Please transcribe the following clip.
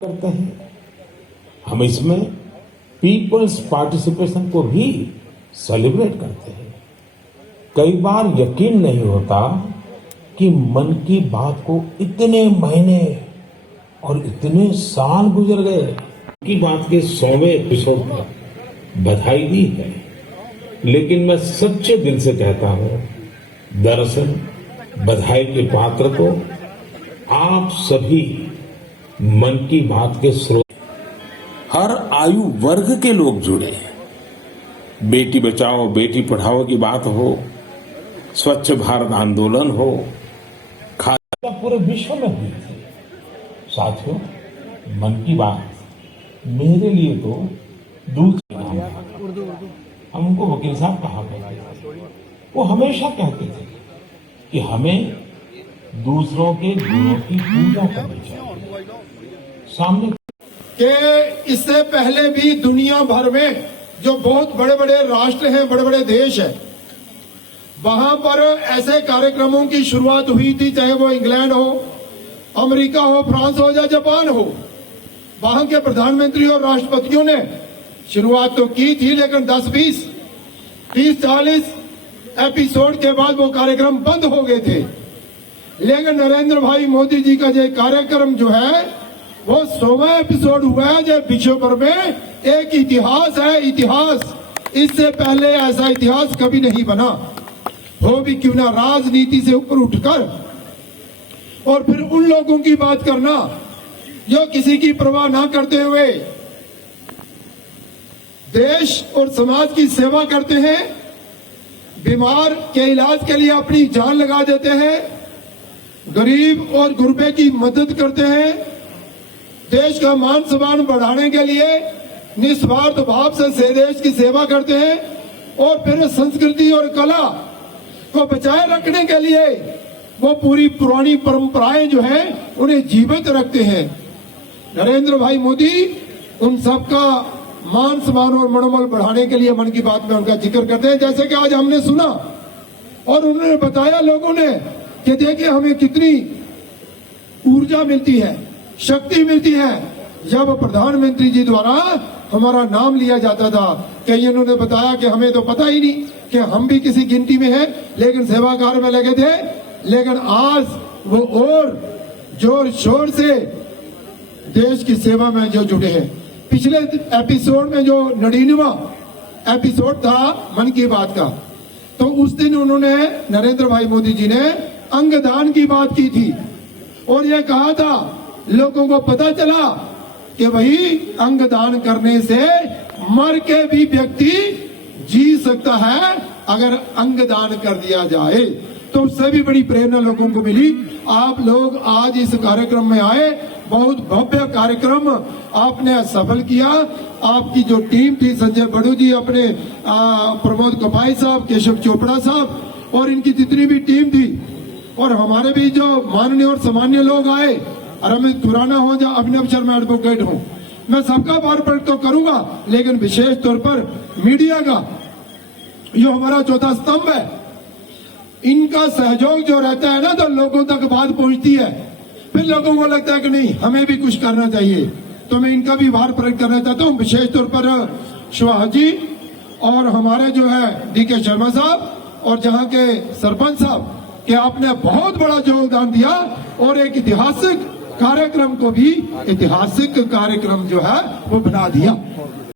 करते हैं। हम इसमें पीपल्स पार्टिसिपेशन को भी सेलिब्रेट करते हैं। कई बार यकीन नहीं होता कि मन की बात को इतने महीने और इतने साल गुजर गए। मन की बात के 100वें एपिसोड पर बधाई दी है, लेकिन मैं सच्चे दिल से कहता हूं, दरअसल बधाई के पात्र तो आप सभी मन की बात के स्रोत। हर आयु वर्ग के लोग जुड़े हैं। बेटी बचाओ बेटी पढ़ाओ की बात हो, स्वच्छ भारत आंदोलन हो, पूरे विश्व में हुई थी। साथियों, मन की बात मेरे लिए तो दूसरी नाम था। हम उनको वकील साहब कहा करते थे। वो हमेशा कहते थे कि हमें दूसरों के गुणों की पूजा करनी चाहिए। सामने कि इससे पहले भी दुनिया भर में जो बहुत बड़े बड़े राष्ट्र हैं, बड़े बड़े देश हैं, वहां पर ऐसे कार्यक्रमों की शुरुआत हुई थी, चाहे वो इंग्लैंड हो, अमेरिका हो, फ्रांस हो या जापान हो। वहां के प्रधानमंत्री और राष्ट्रपतियों ने शुरुआत तो की थी, लेकिन 10-20, 30-40 एपिसोड के बाद वो कार्यक्रम बंद हो गए थे। लेकिन नरेंद्र भाई मोदी जी का ये कार्यक्रम जो है वो 100वां एपिसोड हुआ है, जो विश्व भर में एक इतिहास है। इतिहास, इससे पहले ऐसा इतिहास कभी नहीं बना हो भी क्यों ना, राजनीति से ऊपर उठकर और फिर उन लोगों की बात करना जो किसी की परवाह ना करते हुए देश और समाज की सेवा करते हैं, बीमार के इलाज के लिए अपनी जान लगा देते हैं, गरीब और गुरबे की मदद करते हैं, देश का मान सम्मान बढ़ाने के लिए निस्वार्थ भाव से देश की सेवा करते हैं, और फिर संस्कृति और कला को बचाए रखने के लिए वो पूरी पुरानी परंपराएं जो हैं उन्हें जीवित रखते हैं। नरेंद्र भाई मोदी उन सबका मान सम्मान और मनोबल बढ़ाने के लिए मन की बात में उनका जिक्र करते हैं। जैसे कि आज हमने सुना और उन्होंने बताया लोगों ने कि देखिए हमें कितनी ऊर्जा मिलती है, शक्ति मिलती है जब प्रधानमंत्री जी द्वारा हमारा नाम लिया जाता था। कई उन्होंने बताया कि हमें तो पता ही नहीं कि हम भी किसी गिनती में हैं, लेकिन सेवा कार्य में लगे थे। लेकिन आज वो और जोर शोर से देश की सेवा में जो जुड़े हैं। पिछले एपिसोड में जो 99वां एपिसोड था मन की बात का, तो उस दिन उन्होंने, नरेंद्र भाई मोदी जी ने अंगदान की बात की थी और ये कहा था लोगों को पता चला कि भाई अंगदान करने से मर के भी व्यक्ति जी सकता है अगर अंगदान कर दिया जाए। तो उससे भी बड़ी प्रेरणा लोगों को मिली। आप लोग आज इस कार्यक्रम में आए, बहुत भव्य कार्यक्रम आपने सफल किया। आपकी जो टीम थी, संजय बड़ू जी, अपने प्रमोद कपाई साहब, केशव चोपड़ा साहब और इनकी जितनी भी टीम थी, और हमारे भी जो माननीय और सामान्य लोग आए, रमेश खुराना हो या अभिनव शर्मा एडवोकेट हो, मैं सबका आभार प्रकट तो करूंगा, लेकिन विशेष तौर पर मीडिया का, जो हमारा चौथा स्तंभ है, इनका सहयोग जो रहता है ना, तो लोगों तक बात पहुंचती है। फिर लोगों को लगता है कि नहीं, हमें भी कुछ करना चाहिए। तो मैं इनका भी आभार प्रकट करना चाहता हूं, विशेष तौर पर सुहास जी और हमारे जो है DK शर्मा साहब और जहां के सरपंच साहब, कि आपने बहुत बड़ा योगदान दिया और एक ऐतिहासिक कार्यक्रम को भी ऐतिहासिक कार्यक्रम जो है वो बना दिया।